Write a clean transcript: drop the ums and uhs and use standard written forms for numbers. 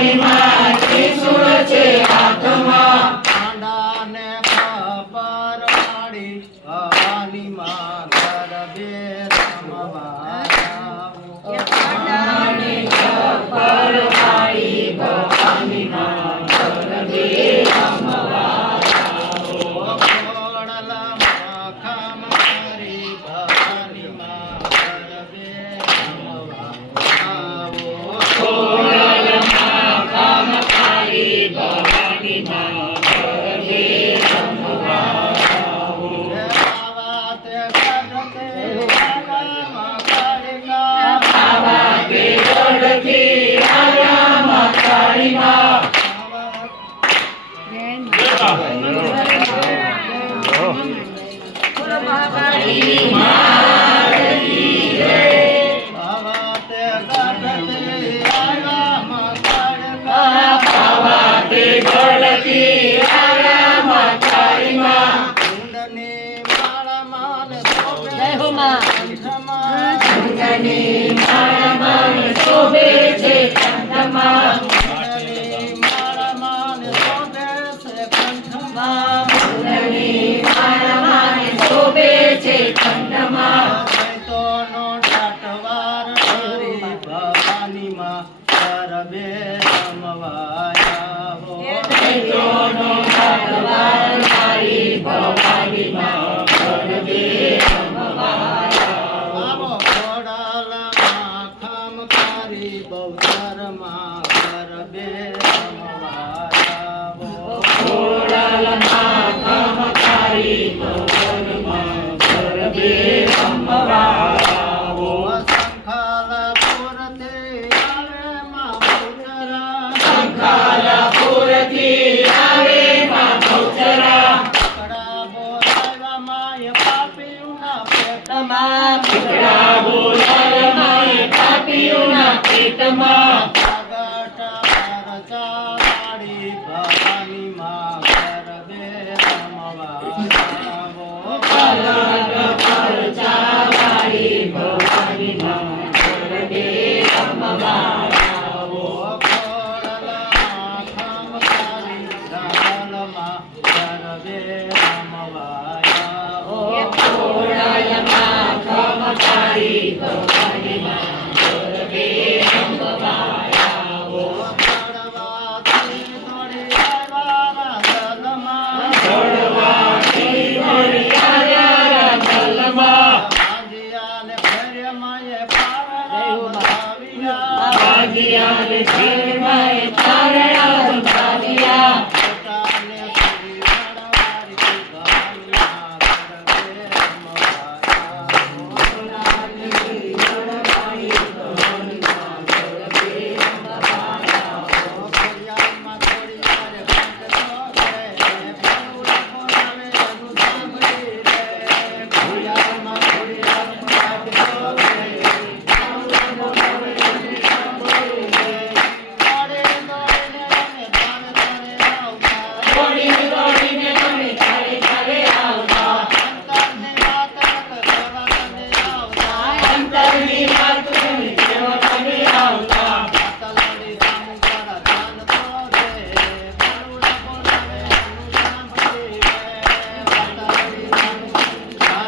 કાળીમાં ત્રિશૂળ છે હાથમાં પાંડાને ખબર પાડી ભવાની માં ગરબે રમવા પાંડાને ખબર પાડી ભવાની માં ગરબે રમવા ખોડલમાં ખમ કરી ભવાની માં ગરબે રમવા આવો ખોડલમાં ખમ કરી ભવાની માં ગરબે રમવા આવા તે ગઢતે આવામાં કાળીકા આવા તે ગઢથી આયામાં કાળીમાં આવા તે ગઢતે આવામાં કાળીકા આવા તે ગઢથી આયામાં કાળીમાં કુંડની માળામાં ને શોભે જય હો માં. કંઠમાં કંઠની માળામાં શોભે છે કંઠમાં કુંડની માળામાં ને શોભે છે કંઠમાં કંઠની માળામાં શોભે છે કંઠમાં ચૈતોનો ટાટવાર કરી ભવાની માં ગરબે રમવા આવો ચૈત્રોનો ભગવાન મારી ભવાની માં ગરબે રમવા આવો ખોડાલમાં ખમ કરી બહુચરમાં ગરબે રમવા આવો ખોડાલમાં ખમકારી ભવનમાં ગરબે રમવા આવો શંખાલપુરથી આવે માં બહુચરા શંખાલપુરથી આવે માં બહુચરા કડા બોલાવ્યા માય પાપીઓના પેટમાં પીપળા બોલાવમાં પાપીઓના પેટમાં પ્રગટ પરચાવાળી ભવાની માં ગરબે રમવા આવો પલટ પર ચાવાળી ભવાની માં ગરબે રમવા આવો ખોડલમાં ખમ કરી ઢાલમાં ગરબે રમવા આવો ખોડાલમાં ખમકારી ભવાની માં ગરબે રમવા આવો ચડવાથી દોડી આવ્યા રંગલમાં ચડવાથી દોડી આવ્યા રંગલમાં ભાંજિયાને ફેરે માએ પારણા બતાવ્યા ભાગ્યાને